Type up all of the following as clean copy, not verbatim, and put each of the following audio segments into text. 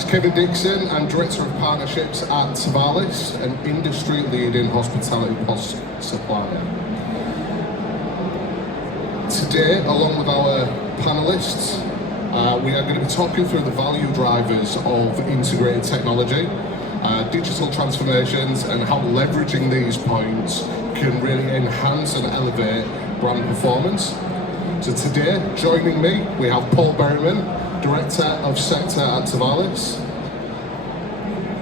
name's Kevin Dixon. I'm Director of Partnerships at Tevalis, an industry-leading hospitality POS supplier. Today, along with our panelists, we are going to be talking through the value drivers of integrated technology, digital transformations, and how leveraging these points can really enhance and elevate brand performance. So today, joining me, we have Paul Berryman, Director of Sector at Tevalis,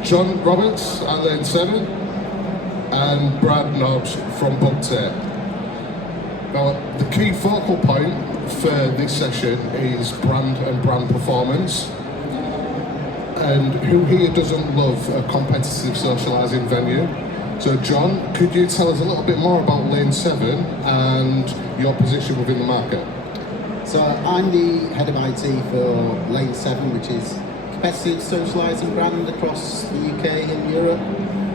John Roberts at Lane 7, and Brad Nobbs from BookTit. Now, the key focal point for this session is brand and brand performance. And who here doesn't love a competitive socialising venue? So John, could you tell us a little bit more about Lane 7 and your position within the market? So I'm the head of IT for Lane 7, which is competitive socialising brand across the UK and Europe.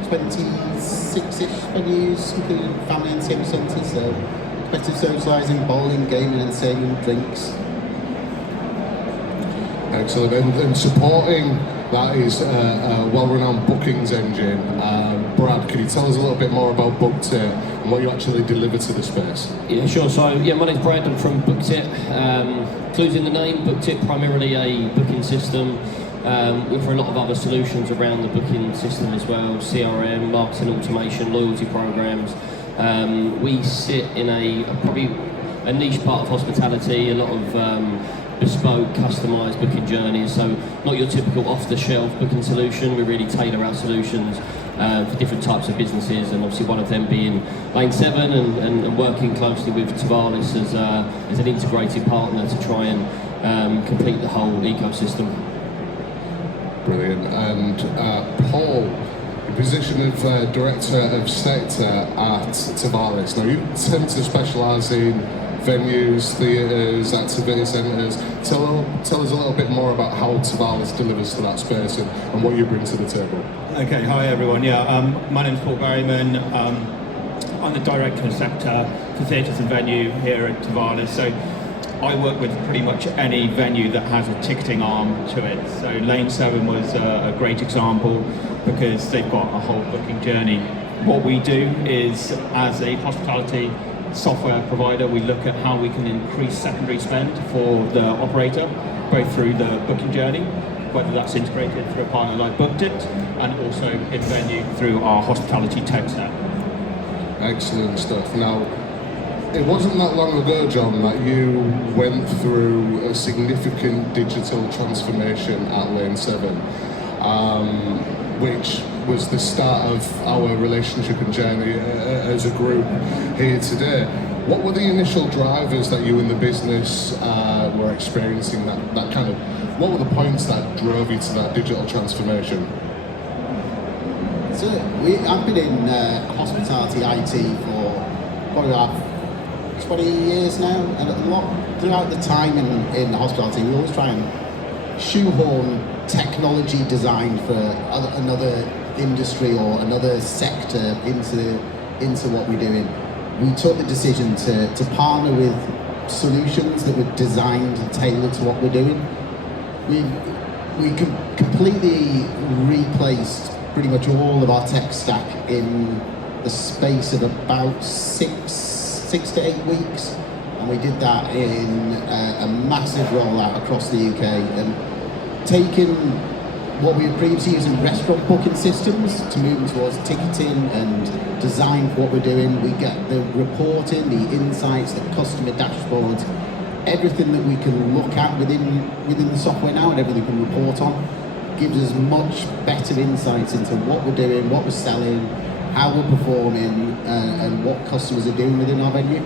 26-ish venues, including family entertainment centres, so competitive socialising, bowling, gaming, entertainment, drinks. Excellent, and supporting that is a well-renowned bookings engine. Brad, can you tell us a little bit more about BookTit and what you actually deliver to the space? Yeah, sure. So, my name's Brad. I'm from BookTit. Clues in the name, BookTit, primarily a booking system. We offer a lot of other solutions around the booking system as well: CRM, marketing automation, loyalty programs. We sit in probably a niche part of hospitality. A lot of bespoke, customised booking journeys, so not your typical off-the-shelf booking solution. We really tailor our solutions for different types of businesses, and obviously one of them being Lane 7 and working closely with Tevalis as an integrated partner to try and complete the whole ecosystem. Brilliant. And Paul, your position of Director of Sector at Tevalis. Now, you tend to specialise in venues, theatres, activity centres. Tell us a little bit more about how Tevalis delivers to that space and what you bring to the table. Okay, hi everyone. My name's Paul Berryman. I'm the Director of Sector for Theatres and Venue here at Tevalis. So I work with pretty much any venue that has a ticketing arm to it. So Lane 7 was a great example because they've got a whole booking journey. What we do is, as a hospitality software provider, we look at how we can increase secondary spend for the operator, both through the booking journey, whether that's integrated through a partner like BookTit, and also in venue through our hospitality tech stack. Excellent stuff. Now, it wasn't that long ago, John, that you went through a significant digital transformation at Lane 7, which was the start of our relationship and journey as a group here today. What were the initial drivers that you and the business were experiencing? What were the points that drove you to that digital transformation? So I've been in hospitality IT for probably about 20 years now, and a lot throughout the time in hospitality, we always try and shoehorn technology designed for another industry or another sector into what we're doing. We took the decision to partner with solutions that were designed and tailored to what we're doing. We completely replaced pretty much all of our tech stack in the space of about six to 8 weeks, and we did that in a massive rollout across the UK, and taking what we were previously using restaurant booking systems to moving towards ticketing and design for what we're doing. We get the reporting, the insights, the customer dashboards, everything that we can look at within the software now and everything we can report on gives us much better insights into what we're doing, what we're selling, how we're performing, and what customers are doing within our venue.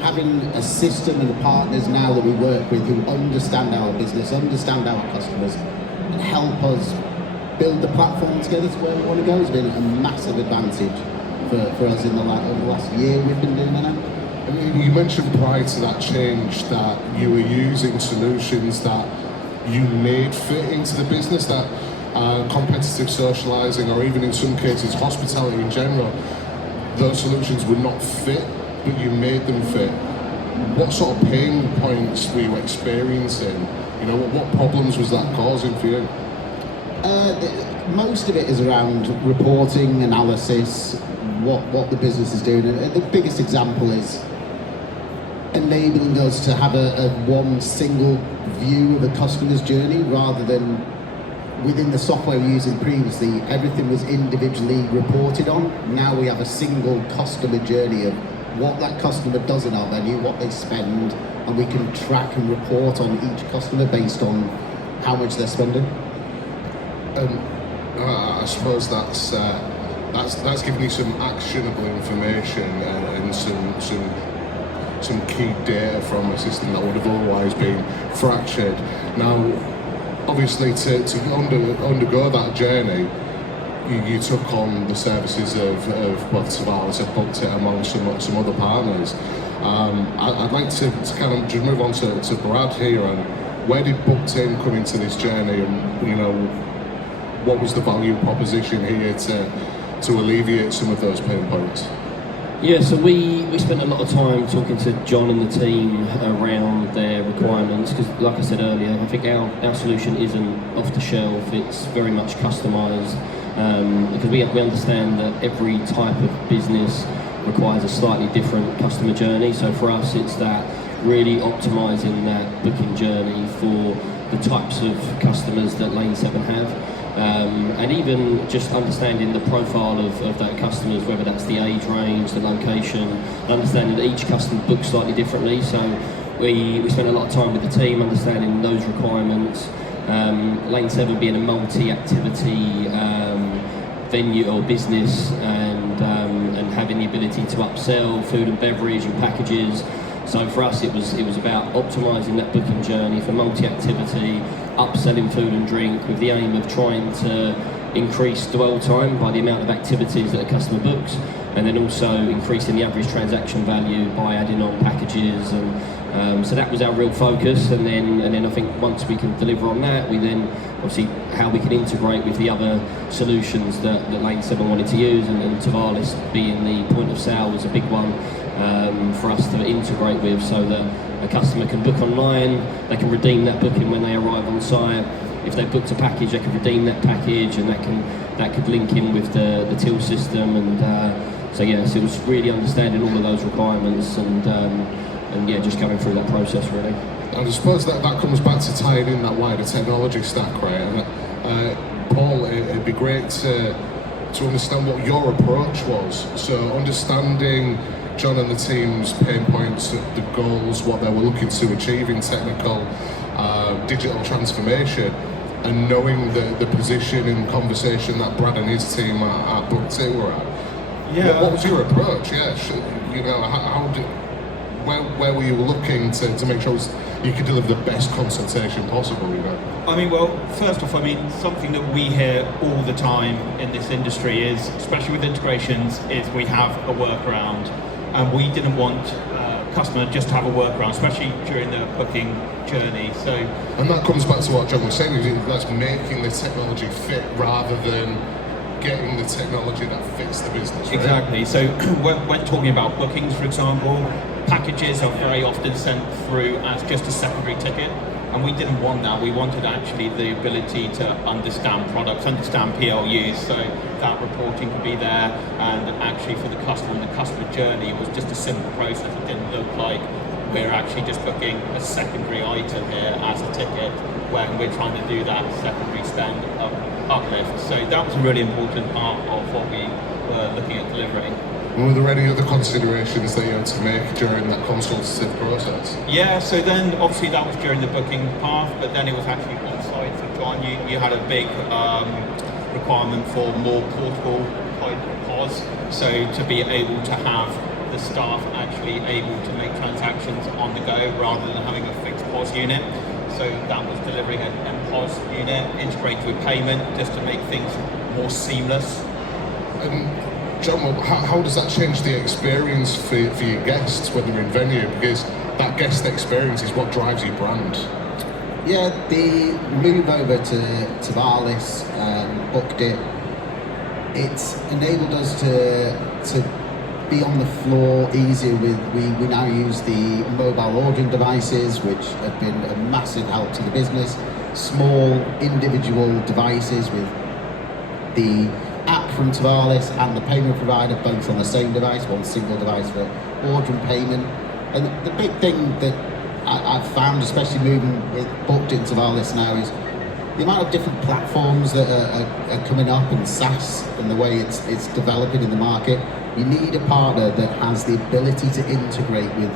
Having a system and partners now that we work with who understand our business, understand our customers, and help us build the platform together to where we want to go has been a massive advantage for us over the last year we've been doing that now. I mean, you mentioned prior to that change that you were using solutions that you made fit into the business, that competitive socialising, or even in some cases hospitality in general, those solutions were not fit, but you made them fit. What sort of pain points were you experiencing? You know, what problems was that causing for you? Most of it is around reporting, analysis, what the business is doing. And the biggest example is enabling us to have a one single view of a customer's journey rather than within the software we were using previously, everything was individually reported on. Now we have a single customer journey of what that customer does in our venue, what they spend, and we can track and report on each customer based on how much they're spending. I suppose that's giving you some actionable information and some key data from a system that would have otherwise been fractured. Now, obviously, to undergo that journey, you took on the services of Tevalis and booked it among some other partners. I'd like to kind of just move on to Brad here, and where did Booked In come into this journey, and what was the value proposition here to alleviate some of those pain points? Yeah, so we spent a lot of time talking to John and the team around their requirements, because like I said earlier, I think our solution isn't off the shelf, it's very much customised, because we understand that every type of business requires a slightly different customer journey. So for us, it's that really optimising that booking journey for the types of customers that Lane 7 have. And even just understanding the profile of that customers, whether that's the age range, the location, and understanding that each customer books slightly differently. So we spent a lot of time with the team understanding those requirements. Lane 7 being a multi-activity venue or business, and having the ability to upsell food and beverage and packages. So for us, it was about optimising that booking journey for multi-activity, upselling food and drink with the aim of trying to increase dwell time by the amount of activities that a customer books, and then also increasing the average transaction value by adding on packages. And so that was our real focus. And then I think once we can deliver on that, we then obviously how we can integrate with the other solutions that Lane 7 wanted to use, and Tevalis being the point of sale was a big one. For us to integrate with, so that a customer can book online, they can redeem that booking when they arrive on site. If they booked a package, they can redeem that package, and that could link in with the till system. And so yes, it was really understanding all of those requirements, and yeah, just going through that process really. And I suppose that comes back to tying in that wider technology stack, right? And Paul, it'd be great to understand what your approach was. So understanding John and the team's pain points, the goals, what they were looking to achieve in technical, digital transformation, and knowing the position and conversation that Brad and his team at Booked In were at. Yeah. What was your approach? Yeah, where were you looking to make sure you could deliver the best consultation possible? I mean, well, first off, something that we hear all the time in this industry is, especially with integrations, is we have a workaround. And we didn't want customer just to have a workaround, especially during the booking journey. So, and that comes back to what John was saying, that's making the technology fit rather than getting the technology that fits the business. Right? Exactly. So when talking about bookings, for example, packages are very often sent through as just a secondary ticket. And we didn't want that. We wanted actually the ability to understand products, understand PLUs, so that reporting could be there. And actually for the customer and the customer journey, it was just a simple process. It didn't look like we're actually just booking a secondary item here as a ticket when we're trying to do that secondary spend uplift. So that was a really important part of what we were looking at delivering. Were there any other considerations that you had to make during that consultative process? Yeah, so then obviously that was during the booking path, but then it was actually on site for John. You had a big requirement for more portable type POS, so to be able to have the staff actually able to make transactions on the go rather than having a fixed POS unit. So that was delivering an MPOS unit integrated with payment just to make things more seamless. John, how does that change the experience for your guests when they're in venue? Because that guest experience is what drives your brand. Yeah, the move over to Tevalis, Booked It, it's enabled us to be on the floor easier with, we now use the mobile ordering devices, which have been a massive help to the business. small individual devices with the app from Tevalis and the payment provider both on the same device, one single device for order and payment. And the big thing that I've found, especially moving with Booked in Tevalis now, is the amount of different platforms that are coming up, and SaaS and the way it's developing in the market. You need a partner that has the ability to integrate with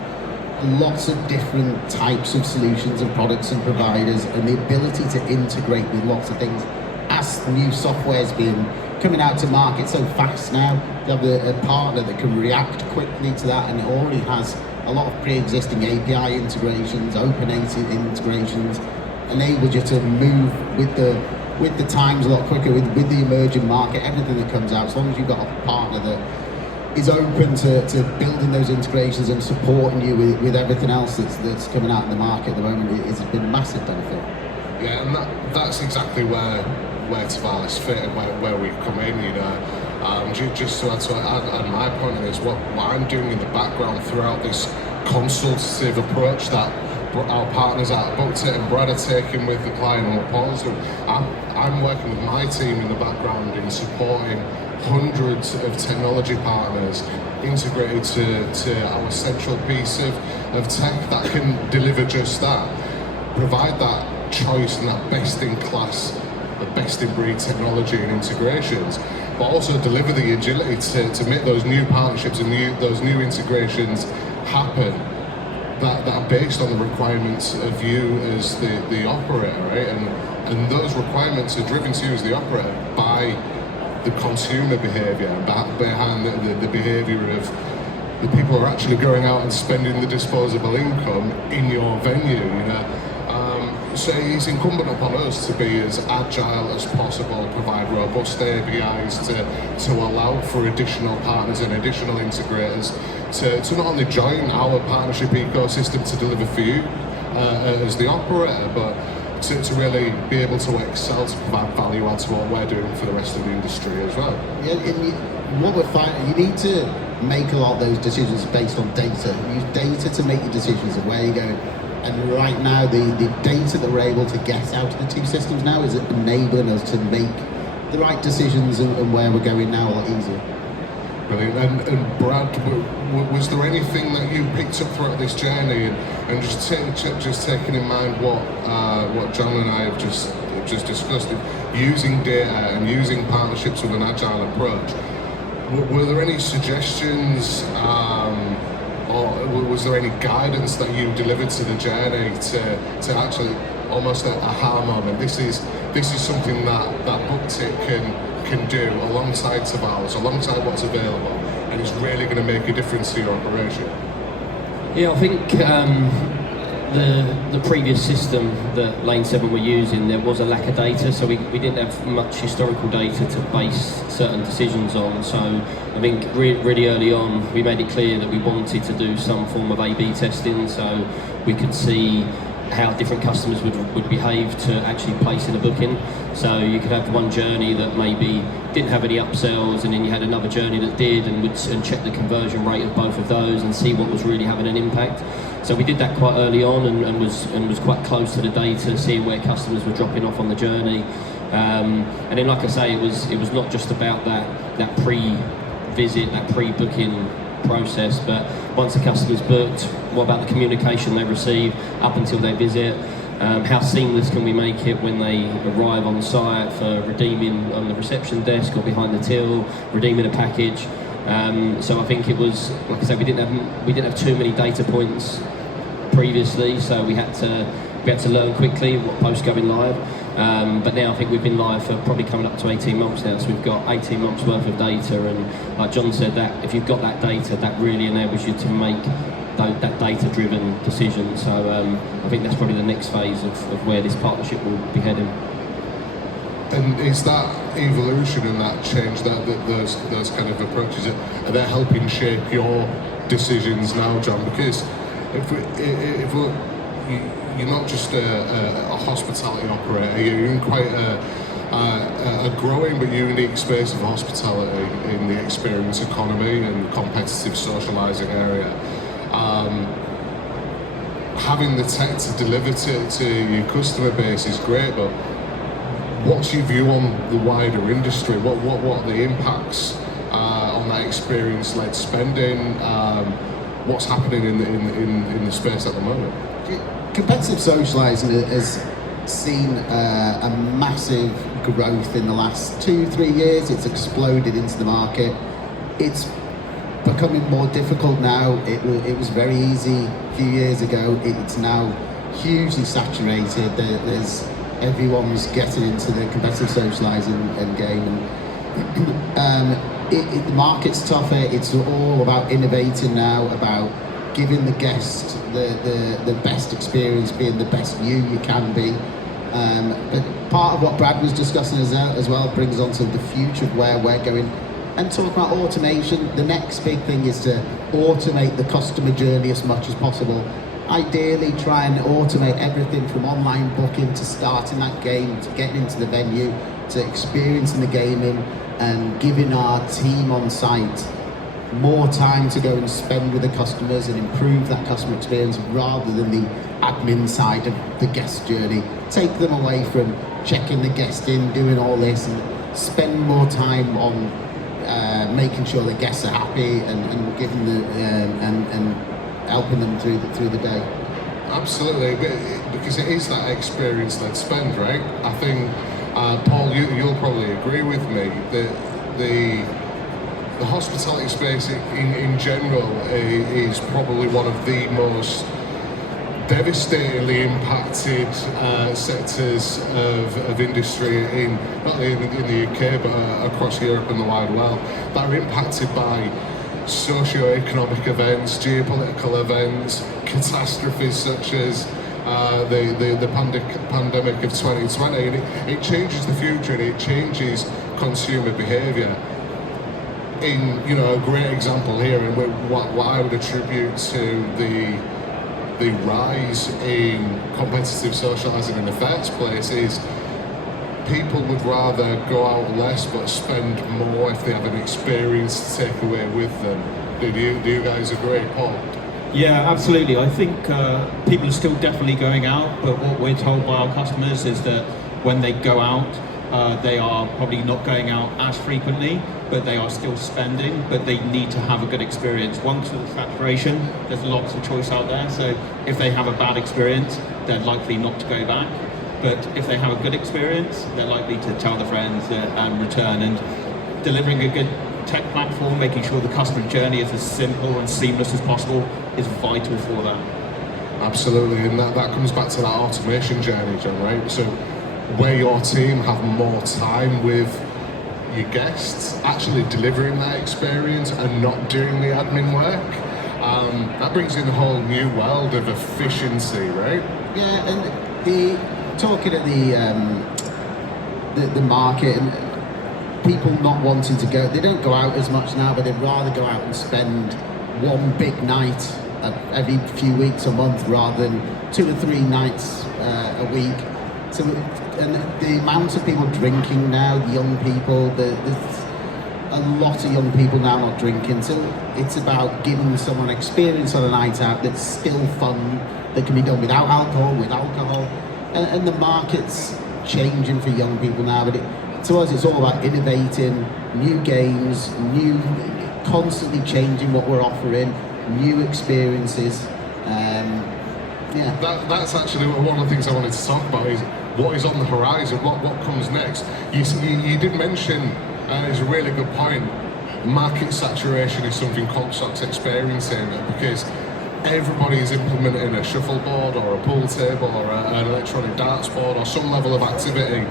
lots of different types of solutions and products and providers, and the ability to integrate with lots of things. As new software's been coming out to market so fast now, you have a partner that can react quickly to that, and it already has a lot of pre-existing API integrations, open integrations, enables you to move with the times a lot quicker, with the emerging market, everything that comes out. As long as you've got a partner that is open to building those integrations and supporting you with everything else that's coming out in the market at the moment, it's been a massive benefit. Yeah, and that's exactly where Tevalis fit and where we've come in, you know. Just to add my point on this, what I'm doing in the background throughout this consultative approach that our partners at Booked and Brad are taking with the client and proposal, I'm working with my team in the background in supporting hundreds of technology partners integrated to our central piece of tech that can deliver just that, provide that choice and that best-in-class, the best-in-breed technology and integrations, but also deliver the agility to make those new partnerships and those new integrations happen that are based on the requirements of you as the operator, right? And those requirements are driven to you as the operator by the consumer behaviour, behind the behaviour of the people who are actually going out and spending the disposable income in your venue, you know. So it's incumbent upon us to be as agile as possible, provide robust APIs to allow for additional partners and additional integrators to not only join our partnership ecosystem to deliver for you as the operator, but to really be able to excel, to provide value add to what we're doing for the rest of the industry as well. Yeah, and what we're finding, you need to make a lot of those decisions based on data. Use data to make your decisions of where you're going. And right now, the data that we're able to get out of the two systems now is enabling us to make the right decisions and where we're going now a lot easier. Brilliant. And Brad, was there anything that you picked up throughout this journey, and just taking in mind what John and I have just discussed, using data and using partnerships with an agile approach? Were there any suggestions? Or was there any guidance that you delivered to the journey to actually almost a aha moment? This is something that Booked can do alongside Tevalis, alongside what's available, and it's really going to make a difference to your operation. Yeah, I think the previous system that Lane 7 were using, there was a lack of data, so we didn't have much historical data to base certain decisions on. So I think really early on we made it clear that we wanted to do some form of A/B testing, so we could see how different customers would behave to actually placing a booking. So you could have one journey that maybe didn't have any upsells, and then you had another journey that did, and check the conversion rate of both of those and see what was really having an impact. So we did that quite early on, and was quite close to the data, seeing where customers were dropping off on the journey. And then, like I say, it was not just about that pre-visit, that pre-booking process, but once the customer's booked, what about the communication they receive up until they visit? How seamless can we make it when they arrive on site for redeeming on the reception desk or behind the till, redeeming a package? So I think it was, like I said, we didn't have too many data points previously, so we had to learn quickly what post going live. But now I think we've been live for probably coming up to 18 months now, so we've got 18 months worth of data, and like John said, that if you've got that data, that really enables you to make that data-driven decision. So I think that's probably the next phase of where this partnership will be heading. And is that evolution and that change, those kind of approaches, are they helping shape your decisions now, John? Because if you're not just a hospitality operator, you're in quite a growing but unique space of hospitality in the experience economy and competitive socialising area. having the tech to deliver to your customer base is great, but what's your view on the wider industry? What are the impacts on that experience-led spending? What's happening in the space at the moment? Competitive socialising has seen a massive growth in the last 2-3 years. It's exploded into the market. It's becoming more difficult now. It was very easy a few years ago. It's now hugely saturated. Everyone's getting into the competitive socialising end game. The market's tougher. It's all about innovating now, about giving the guest the best experience, being the best you can be. But part of what Brad was discussing as well brings on to the future of where we're going. And talk about automation. The next big thing is to automate the customer journey as much as possible. Ideally, try and automate everything from online booking to starting that game, to getting into the venue, to experiencing the gaming, and giving our team on site more time to go and spend with the customers and improve that customer experience rather than the admin side of the guest journey. Take them away from checking the guest in, doing all this, and spend more time on making sure the guests are happy and giving the and helping them through the day. Absolutely, because it is that experience-led spend, right? I think, Paul, you'll probably agree with me that the hospitality space in general is probably one of the most devastatingly impacted sectors of industry not only in the UK but across Europe and the wide world, that are impacted by socio-economic events, geopolitical events, catastrophes such as the pandemic of 2020, and it changes the future and it changes consumer behaviour. In a great example here, and what I would attribute to the rise in competitive socialising in the first place is people would rather go out less but spend more if they have an experience to take away with them. Do you guys agree, Paul? Yeah, absolutely. I think people are still definitely going out, but what we're told by our customers is that when they go out, they are probably not going out as frequently, but they are still spending, but they need to have a good experience. Once with the saturation, there's lots of choice out there, so if they have a bad experience, they're likely not to go back. But if they have a good experience, they're likely to tell their friends and return. And delivering a good tech platform, making sure the customer journey is as simple and seamless as possible is vital for that. Absolutely, and that comes back to that automation journey, John, right? So where your team have more time with your guests, actually delivering that experience and not doing the admin work, that brings in a whole new world of efficiency, right? Yeah, and talking at the market and people not wanting to go, they don't go out as much now, but they'd rather go out and spend one big night every few weeks, a month, rather than 2 or 3 nights a week. So, and the amount of people drinking now, young people, there's a lot of young people now not drinking. So it's about giving someone experience on a night out that's still fun, that can be done without alcohol, with alcohol. And the market's changing for young people now, but to us it's all about innovating, new games, constantly changing what we're offering, new experiences. That's actually one of the things I wanted to talk about, is what is on the horizon, what comes next. You did mention, and it's a really good point, market saturation is something Comstock's experiencing, because everybody is implementing a shuffleboard or a pool table or an electronic darts board or some level of activity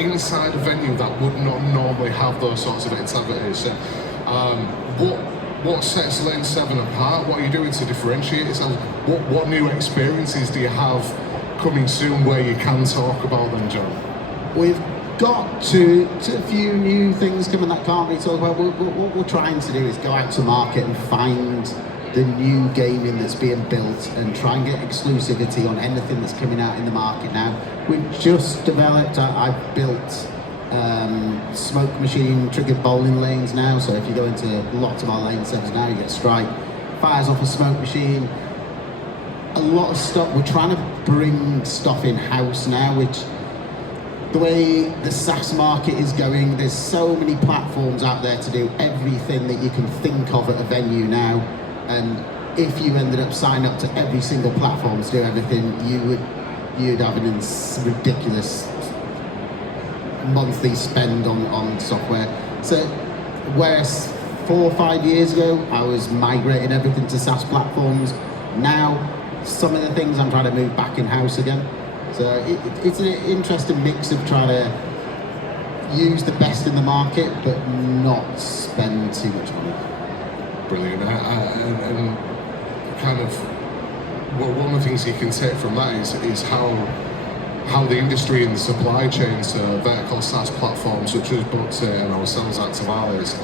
inside a venue that would not normally have those sorts of activities. So, what sets Lane 7 apart? What are you doing to differentiate yourselves? What new experiences do you have coming soon where you can talk about them, John? We've got to a few new things coming that can't be talked about. What we're trying to do is go out to market and find the new gaming that's being built and try and get exclusivity on anything that's coming out in the market now. We've just developed, I've built smoke machine triggered bowling lanes now, so if you go into lots of our lane 7s now, you get strike, fires off a smoke machine. a lot of stuff, we're trying to bring stuff in-house now, which the way the SaaS market is going, there's so many platforms out there to do everything that you can think of at a venue now. And if you ended up signing up to every single platform to do everything, you'd have an ridiculous monthly spend on software. So whereas 4 or 5 years ago, I was migrating everything to SaaS platforms, now some of the things I'm trying to move back in-house again. So it's an interesting mix of trying to use the best in the market, but not spend too much money. Brilliant. And kind of, well, one of the things you can take from that is how the industry and the supply chain, so vertical SaaS platforms such as Booksit and ourselves at Tevalis,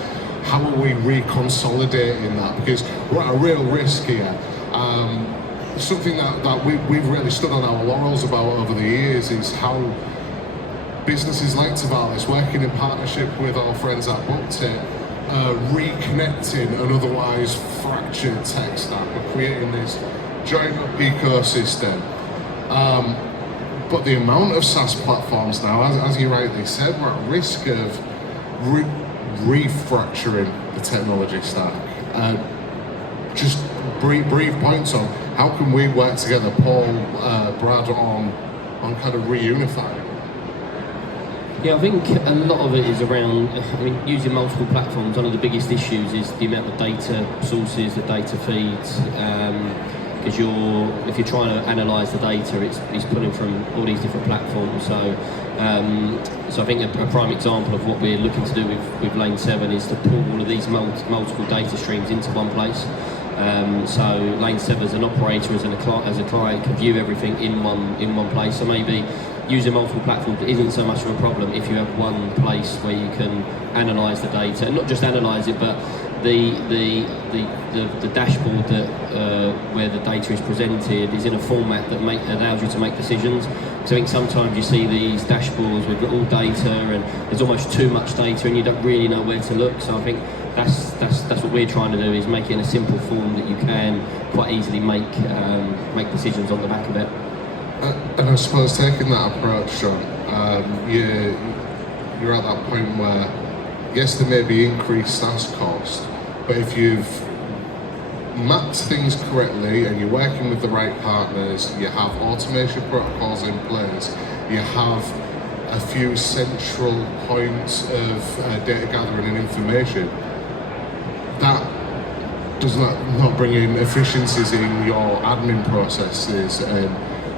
how are we reconsolidating that? Because we're at a real risk here. Something that we've really stood on our laurels about over the years is how businesses like Tevalis, working in partnership with our friends at Booksit, reconnecting an otherwise fractured tech stack and creating this joint up ecosystem. But the amount of SaaS platforms now, as you rightly said, we're at risk of refracturing the technology stack. Just brief points on how can we work together, Paul, Brad, on kind of reunifying. Yeah, I think a lot of it is around, using multiple platforms. One of the biggest issues is the amount of data sources, the data feeds, because if you're trying to analyse the data, it's pulling from all these different platforms. So I think a prime example of what we're looking to do with Lane 7 is to pull all of these multiple data streams into one place. So Lane 7 as an operator, as a client, can view everything in one place. So maybe using multiple platforms isn't so much of a problem if you have one place where you can analyse the data, and not just analyse it, but the dashboard that where the data is presented is in a format that allows you to make decisions. So I think sometimes you see these dashboards with all data and there's almost too much data and you don't really know where to look. So I think that's what we're trying to do, is make it in a simple form that you can quite easily make decisions on the back of it. And I suppose taking that approach, Sean, you're at that point where, yes, there may be increased SaaS cost, but if you've mapped things correctly and you're working with the right partners, you have automation protocols in place, you have a few central points of data gathering and information, that does not bring in efficiencies in your admin processes and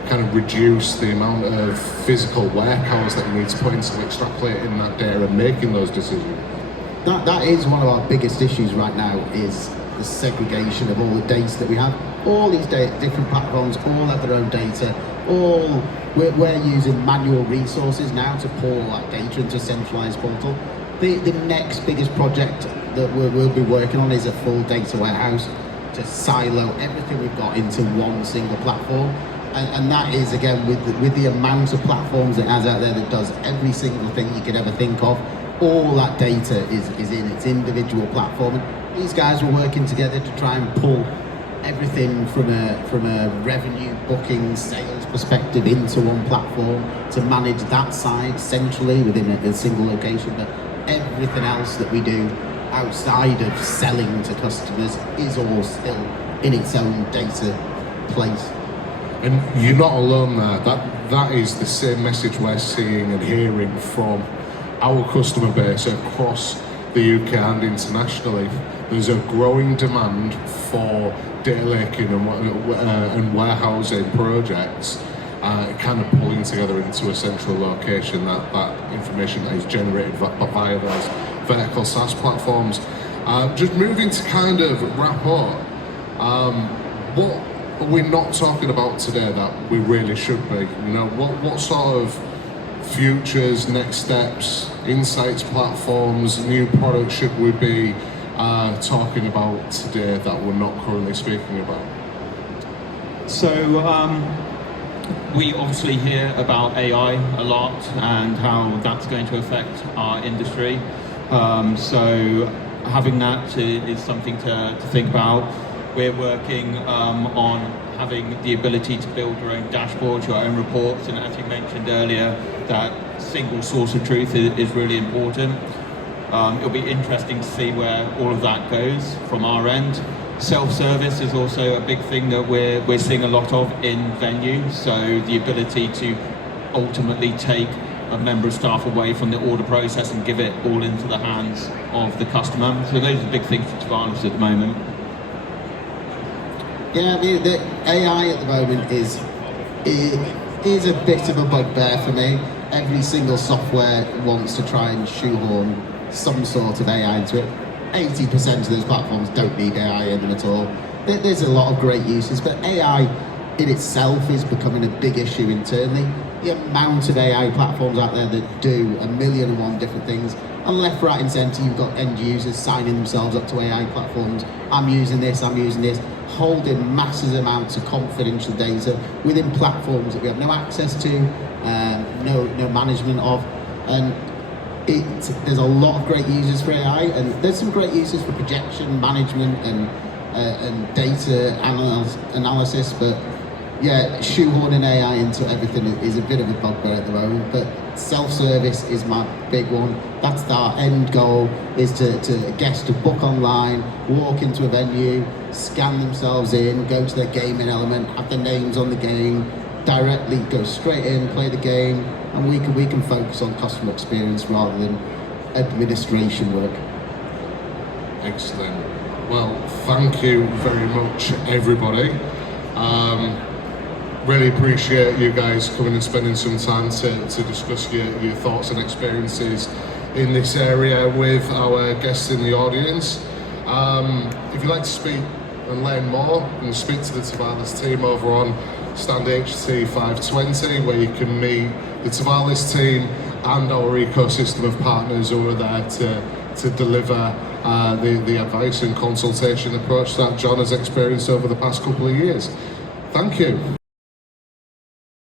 kind of reduce the amount of physical warehouse that you need to put into extrapolating that data and making those decisions. That is one of our biggest issues right now, is the segregation of all the data that we have. All these different platforms all have their own data. We're using manual resources now to pull all that data into a centralized portal. The next biggest project that we'll be working on is a full data warehouse to silo everything we've got into one single platform. And that is, again, with the amount of platforms it has out there that does every single thing you could ever think of, all that data is in its individual platform. And these guys were working together to try and pull everything from a revenue, booking, sales perspective into one platform to manage that side centrally within a single location. But everything else that we do outside of selling to customers is all still in its own data place. And you're not alone there. That is the same message we're seeing and hearing from our customer base across the UK and internationally. There's a growing demand for data laking and warehousing projects, kind of pulling together into a central location that information that is generated via those vertical SaaS platforms. Just moving to kind of wrap up, what are we not talking about today that we really should be? What sort of futures, next steps, insights, platforms, new products should we be talking about today that we're not currently speaking about? So we obviously hear about AI a lot and how that's going to affect our industry. So having that is something to think about. We're working on having the ability to build your own dashboards, your own reports, and as you mentioned earlier, that single source of truth is really important. It'll be interesting to see where all of that goes from our end. Self-service is also a big thing that we're seeing a lot of in venue, so the ability to ultimately take a member of staff away from the order process and give it all into the hands of the customer. So those are big things for Tevalis at the moment. Yeah, I mean, the AI at the moment is a bit of a bugbear for me. Every single software wants to try and shoehorn some sort of AI into it. 80% of those platforms don't need AI in them at all. There's a lot of great uses, but AI in itself is becoming a big issue internally. The amount of AI platforms out there that do 1,000,001 different things, and left, right and centre you've got end users signing themselves up to AI platforms. I'm using this, holding massive amounts of confidential data within platforms that we have no access to, no management of, and there's a lot of great uses for AI, and there's some great uses for projection management and data analysis, but yeah, shoehorning AI into everything is a bit of a bugbear at the moment. But self-service is my big one. That's our end goal, is to guest to book online, walk into a venue, scan themselves in, go to their gaming element, have their names on the game, directly go straight in, play the game, and we can focus on customer experience rather than administration work. Excellent. Well, thank you very much, everybody. Really appreciate you guys coming and spending some time to discuss your thoughts and experiences in this area with our guests in the audience. If you'd like to speak and learn more, and speak to the Tevalis team over on Stand HT 520, where you can meet the Tevalis team and our ecosystem of partners who are there to deliver the advice and consultation approach that John has experienced over the past couple of years. Thank you.